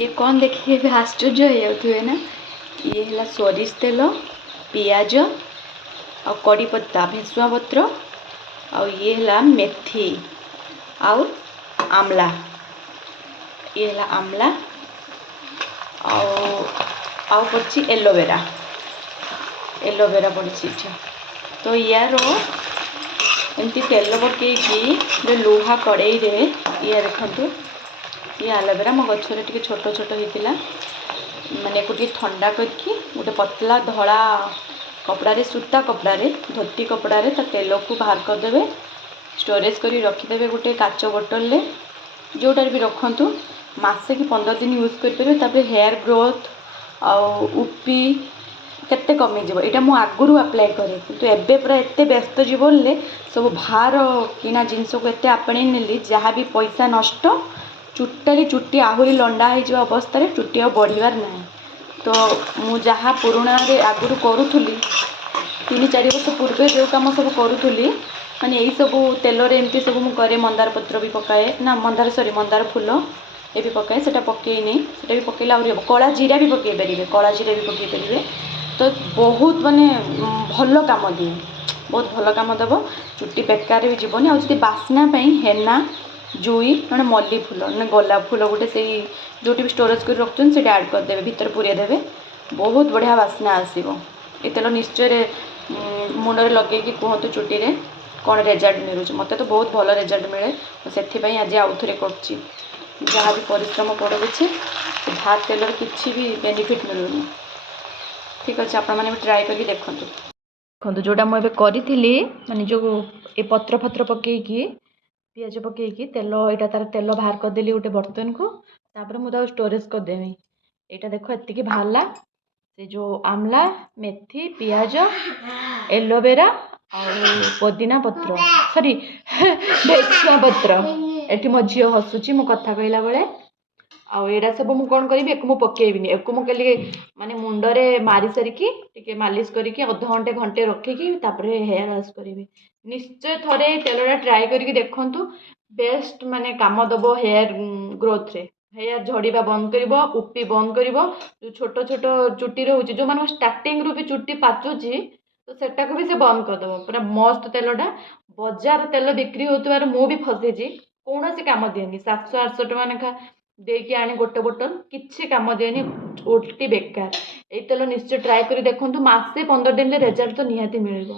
ये कौन देखिए आश्चर्य हो जाते ना। ये है सोरिष तेल, पियाज आ कड़ी पत्ता भेसुआ पत्र आ ये है मेथी आउ आमला। ये है आमला आउ पड़ी एलोवेरा पड़ी। तो यार एमती तेल पकईकि लुहा कड़े ये देखु ये एलोवेरा मो गचर टे छोट छोट होता माने को ठंडा करके गोटे पतला धड़ा कपड़े सूता कपड़े धोती कपड़े तेल को बाहर करदे स्टोरेज कर रखिदे गोटे काच बोतल ले जोटार भी रखु मसे कि 15 दिन यूज करें। हेयर ग्रोथ उपी केते कमी जीव यहाँ मुझे आगुरी अप्लाई करे किंतु एबे पूरा एत व्यस्त जीवन में सब बाहर किना जिनस को एत आपणे नेली जहाँ भी पैसा नष्ट टोटाली चुट्टी आहरी लंडा हो अवस्था चुट्टी आ बढ़िबार ना। तो मु जहाँ पुराणा आगुरी करूली 3-4 वर्ष पूर्व जो कम सब करूली माने यही सब तेल एमती सब मुझे मंदार पत्र भी पकाए ना मंदार फूल ये भी पकाए से पकईनी से भी पकईले आहरी हम कला जीरा भी पकई पारे कला जीरा भी पकई पारे। तो बहुत माने भल काम दिए बहुत भल काम देव चुट्टी बेकार भी जीवन आदि बास्ना हेना जुई ना मल्ली फूल ना गोलाप फूल गोटे से जो भी स्टोरेज कर रखुन से ऐड करदे भीतर पूरे देवे बहुत बढ़िया बास्ना आसो। ये तेल निश्चय मुंडे लगे कहतु चुट्टी रे कौन रेजल्ट मिलूँ मत तो बहुत भल रेजल्ट मिले। से आज आउ थे कर जहाँ भी परिश्रम पड़े भात तेल किसी भी बेनिफिट मिलूनी। ठीक अच्छे आपण मैंने ट्राए करके देखु देखो जोटा मुझे करी माने जो ये पत्र फत्र पकईकी पियाज पकईकी तेल यहाँ तार तेल बाहर करदेली गोटे बर्तन को तापर मुझे स्टोरेज करदेवी। यहाँ देख एतिकी बाहरला से जो आमला मेथी पियाज एलोवेरा और पुदीना पत्र सॉरी भेसुआ पत्र एटी मो झील हसुची मो कथा कहला बेले आड़ा सब मुझे कौन करी एक पकईबिनी एक मुझे माने मुंडरे मारी सारिकी टिके मालिश करके अध घंटे घंटे रखिकी हेयर वाश करी निश्चय थोड़े तेलटा ट्राए करके देखु बेस्ट माने काम दब हेयर ग्रोथ रे हेयर झड़वा बंद कर उपी बंद कर जो छोट छोट चुट्टी रोचे जो मान स्टार्टिंग रू भी चुट्टी पाचुची तो सेटा को भी से बंद करदब पूरा मस्त तेलटा बजार तेल बिक्री होतार मु भी फसीची कौन सी काम दिएनि 700-800 टका लेखा देकी आनी गोटे बोतल किसी काम दिएनि उल्टी बेकार। ये तेल निश्चय ट्राए कर देखु मसे 15 दिन रेजल्ट तो निहाती मिल।